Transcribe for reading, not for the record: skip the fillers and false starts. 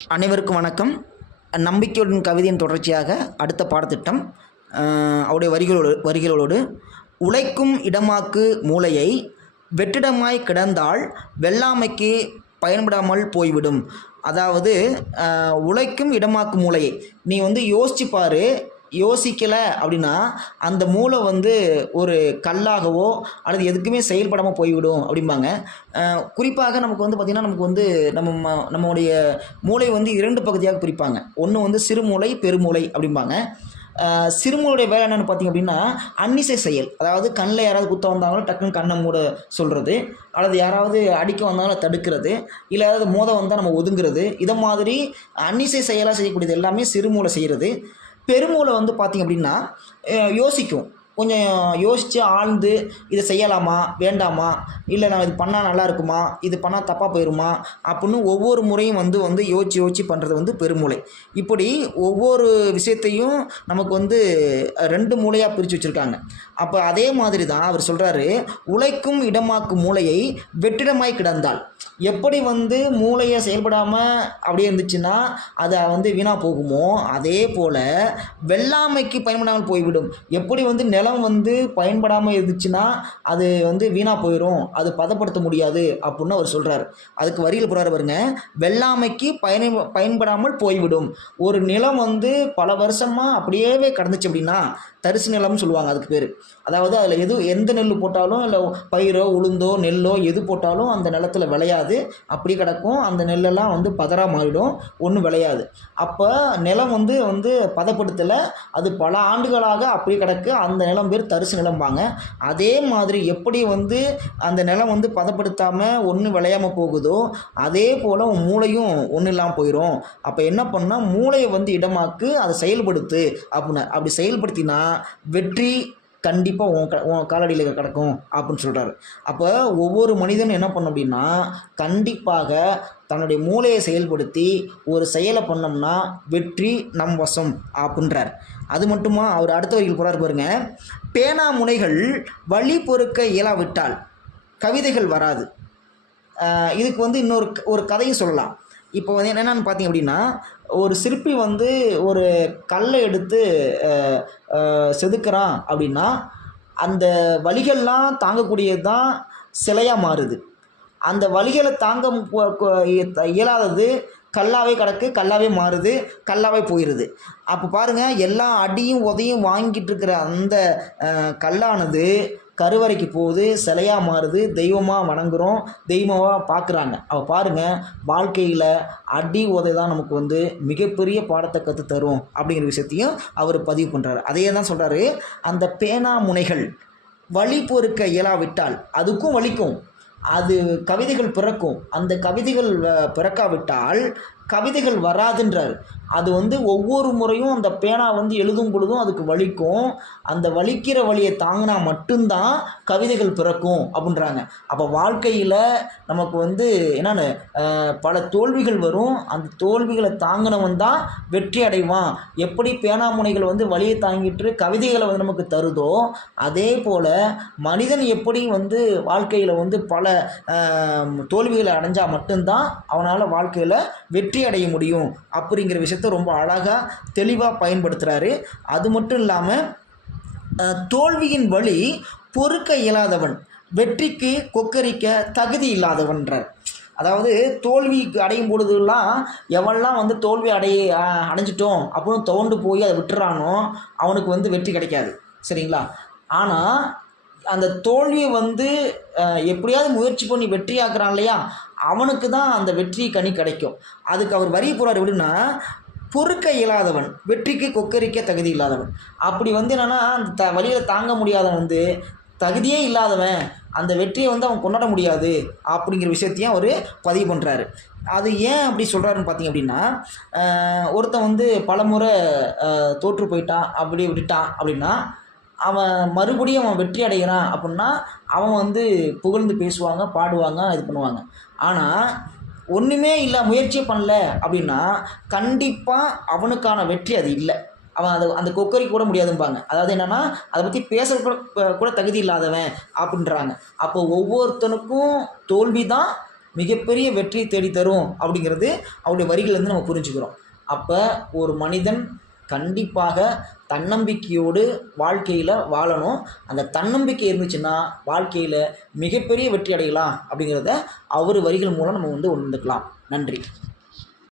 அனைவருக்கும் வணக்கம். நம்பிக்கையுடன் கவிதையின் தொடர்ச்சியாக அடுத்த பாடத்திட்டம் அவருடைய வரிகளோடு உழைக்கும் இடமாக்கு மூளையை வெற்றிடமாய் கிடந்தால் வெள்ளாமைக்கு பயன்படாமல் போய்விடும். அதாவது உழைக்கும் இடமாக்கு மூளையை நீ யோசிச்சுப்பார். யோசிக்கலை அப்படின்னா அந்த மூளை ஒரு கல்லாகவோ அல்லது எதுக்குமே செயல்படாமல் போய்விடும் அப்படிம்பாங்க. குறிப்பாக நமக்கு பார்த்திங்கன்னா நமக்கு நம்முடைய மூளை இரண்டு பகுதியாக பிரிப்பாங்க. ஒன்று சிறுமூளை பெருமூளை அப்படிம்பாங்க. சிறுமூளையுடைய வேலை என்னென்னு பார்த்திங்க அப்படின்னா அன்னிசை செயல். அதாவது கண்ணில் யாராவது குத்த வந்தாலும் டக்குன்னு கண்ணை மூட சொல்கிறது, அல்லது யாராவது அடிக்க வந்தாலும் தடுக்கிறது, இல்லை யாராவது மோத வந்தால் நம்ம ஒதுங்கிறது. இதை மாதிரி அன்னிசை செயலாக செய்யக்கூடியது எல்லாமே சிறுமூளை செய்கிறது. பெருமூளை பார்த்திங்க அப்படின்னா யோசிக்கும். கொஞ்சம் யோசித்து ஆழ்ந்து இதை செய்யலாமா வேண்டாமா, இல்லை நான் இது பண்ணால் நல்லா இருக்குமா, இது பண்ணால் தப்பாக போயிடுமா அப்படின்னு ஒவ்வொரு முறையும் யோசித்து பண்ணுறது பெருமூளை. இப்படி ஒவ்வொரு விஷயத்தையும் நமக்கு ரெண்டு மூளையாக பிரித்து வச்சுருக்காங்க. அப்போ அதே மாதிரி தான் அவர் சொல்கிறாரு, உழைக்கும் இடமாக்கு மூளையை வெற்றிடமாய் கிடந்தால். எப்படி மூளையை செயல்படாமல் அப்படியே இருந்துச்சுன்னா அதை வீணாக போகுமோ, அதே போல் வெள்ளாமைக்கு பயன்படாமல் போய்விடும். எப்படி நிலம் பயன்படாமல் இருந்துச்சுன்னா அது வீணாக போயிடும், அது பதப்படுத்த முடியாது அப்படின்னு அவர் சொல்கிறார். அதுக்கு வரியில் போகிறார் பாருங்க, வெள்ளாமைக்கு பயன்படாமல் போய்விடும். ஒரு நிலம் பல வருஷமாக அப்படியே கடந்துச்சு அப்படின்னா தரிசு நிலம்னு சொல்லுவாங்க அதுக்கு பேர். அதாவது அதில் எந்த நெல் போட்டாலும், இல்லை பயிரோ உளுந்தோ நெல்லோ எது போட்டாலும் அந்த நிலத்தில் விளையாது, அப்படி கிடக்கும். அந்த நெல்லெல்லாம் பதறாக மாறிடும், ஒன்றும் விளையாது. அப்போ நிலம் பதப்படுத்தலை, அது பல ஆண்டுகளாக அப்படி கிடக்கு. அந்த நிலம் பேர் தரிசு நிலம்பாங்க. அதே மாதிரி எப்படி அந்த நிலம் பதப்படுத்தாமல் ஒன்றும் விளையாமல் போகுதோ, அதே போல் மூளையும் ஒன்றும் இல்லாமல் போயிடும். அப்போ என்ன பண்ணால் மூளையை இடமாக்கு, அதை செயல்படுத்து அப்படின்னு. அப்படி செயல்படுத்தினா வெற்றி கண்டிப்பாக உன் காலடியில் கிடக்கும் அப்படின்னு சொல்கிறாரு. அப்போ ஒவ்வொரு மனிதனும் என்ன பண்ணணும் அப்படின்னா கண்டிப்பாக தன்னுடைய மூளையை செயல்படுத்தி ஒரு செயலை பண்ணோம்னா வெற்றி நம் வசம் அப்படின்றார். அது மட்டுமா அவர் அடுத்த வரியில் போகிறார் பாருங்க, பேனா முனைகள் வழி பொறுக்க இயலாவிட்டால் கவிதைகள் வராது. இதுக்கு இன்னொரு கதையும் சொல்லலாம். இப்போ என்னென்னு பார்த்தீங்க அப்படின்னா, ஒரு சிற்பி ஒரு கல்லை எடுத்து செதுக்கிறான் அப்படின்னா அந்த வலிகள்லாம் தாங்கக்கூடியது தான் சிலையாக மாறுது. அந்த வலிகளை தாங்க இயலாதது கல்லாவே கிடக்கு, கல்லாவே மாறுது, கல்லாவே போயிடுது. அப்போ பாருங்கள், எல்லா அடியும் உதையும் வாங்கிட்டு இருக்கிற அந்த கல்லானது கருவறைக்கு போகுது, சிலையாக மாறுது, தெய்வமாக வணங்குகிறோம், தெய்வமாக பார்க்குறாங்க. அவ பாருங்கள், வாழ்க்கையில் அடி உதை தான் நமக்கு மிகப்பெரிய பாடத்தை கற்று தரும் அப்படிங்கிற விஷயத்தையும் அவர் பதிவு பண்ணுறாரு. அதையே தான் சொல்கிறாரு, அந்த பேனா முனைகள் வழி பொறுக்க இயலாவிட்டால் அதுக்கும் வலிக்கும், அது கவிதைகள் பிறக்கும். அந்த கவிதைகள் பிறக்காவிட்டால் கவிதைகள் வராதுன்றார். அது ஒவ்வொரு முறையும் அந்த பேனா எழுதும் பொழுதும் அதுக்கு வலிக்கும். அந்த வலிக்கிற வலியை தாங்கினா மட்டும்தான் கவிதைகள் பிறக்கும் அப்படின்றாங்க. அப்போ வாழ்க்கையில் நமக்கு என்னென்னு பல தோல்விகள் வரும். அந்த தோல்விகளை தாங்கினவன் தான் வெற்றி அடைவான். எப்படி பேனா முனைகள் வலியை தாங்கிட்டு கவிதைகளை நமக்கு தருதோ, அதே போல் மனிதன் எப்படி வாழ்க்கையில் பல தோல்விகளை அடைஞ்சால் மட்டும்தான் அவனால் வாழ்க்கையில் வெற்றி அடைய முடியும் அப்படிங்கிற விஷயத்தை ரொம்ப அழகாக தெளிவாக பயன்படுத்துகிறாரு. அது மட்டும் இல்லாமல் தோல்வியின் வழி பொறுக்க இயலாதவன் வெற்றிக்கு கொக்கரிக்க தகுதி இல்லாதவன்றார். அதாவது தோல்வி அடையும் பொழுதுலாம் எவன்லாம் தோல்வி அடைஞ்சிட்டோம் அப்படின்னு தோண்டு போய் அதை விட்டுறானோ அவனுக்கு வெற்றி கிடைக்காது, சரிங்களா? ஆனால் அந்த தோல்வியை எப்படியாவது முயற்சி பண்ணி வெற்றியாக்குறான் இல்லையா, அவனுக்கு தான் அந்த வெற்றி கனி கிடைக்கும். அதுக்கு அவர் வரி போகிறார் எப்படின்னா, பொறுக்க இயலாதவன் வெற்றிக்கு கொக்கரிக்க தகுதி இல்லாதவன். அப்படி என்னென்னா அந்த வழியில் தாங்க முடியாதவன் தகுதியே இல்லாதவன் அந்த வெற்றியை அவன் கொண்டாட முடியாது அப்படிங்கிற விஷயத்தையும் அவர் பதிவு பண்ணுறாரு. அது ஏன் அப்படி சொல்கிறாருன்னு பார்த்தீங்க அப்படின்னா, ஒருத்தன் பல முறை தோற்று போயிட்டான், அப்படியே விட்டுட்டான் அப்படின்னா அவன் மறுபடியும் அவன் வெற்றி அடைகிறான் அப்படின்னா அவன் புகழ்ந்து பேசுவாங்க, பாடுவாங்க, இது பண்ணுவாங்க. ஆனால் ஒன்றுமே இல்லை, முயற்சியே பண்ணல அப்படின்னா கண்டிப்பாக அவனுக்கான வெற்றி அது இல்லை. அவன் அந்த கொக்கரி கூட முடியாதும்பாங்க. அதாவது என்னென்னா அதை பற்றி பேச கூட தகுதி இல்லாதவன் அப்படின்றாங்க. அப்போ ஒவ்வொருத்தனுக்கும் தோல்வி தான் மிகப்பெரிய வெற்றியை தேடி தரும் அப்படிங்கிறது அவருடைய வரிகள்லேருந்து நம்ம புரிஞ்சுக்கிறோம். அப்போ ஒரு மனிதன் கண்டிப்பாக தன்னம்பிக்கையோடு வாழ்க்கையில் வாழணும். அந்த தன்னம்பிக்கை இருந்துச்சுன்னா வாழ்க்கையில் மிகப்பெரிய வெற்றி அடையலாம் அப்படிங்கிறத அவர் வரிகள் மூலம் நம்ம உணர்ந்துக்கலாம். நன்றி.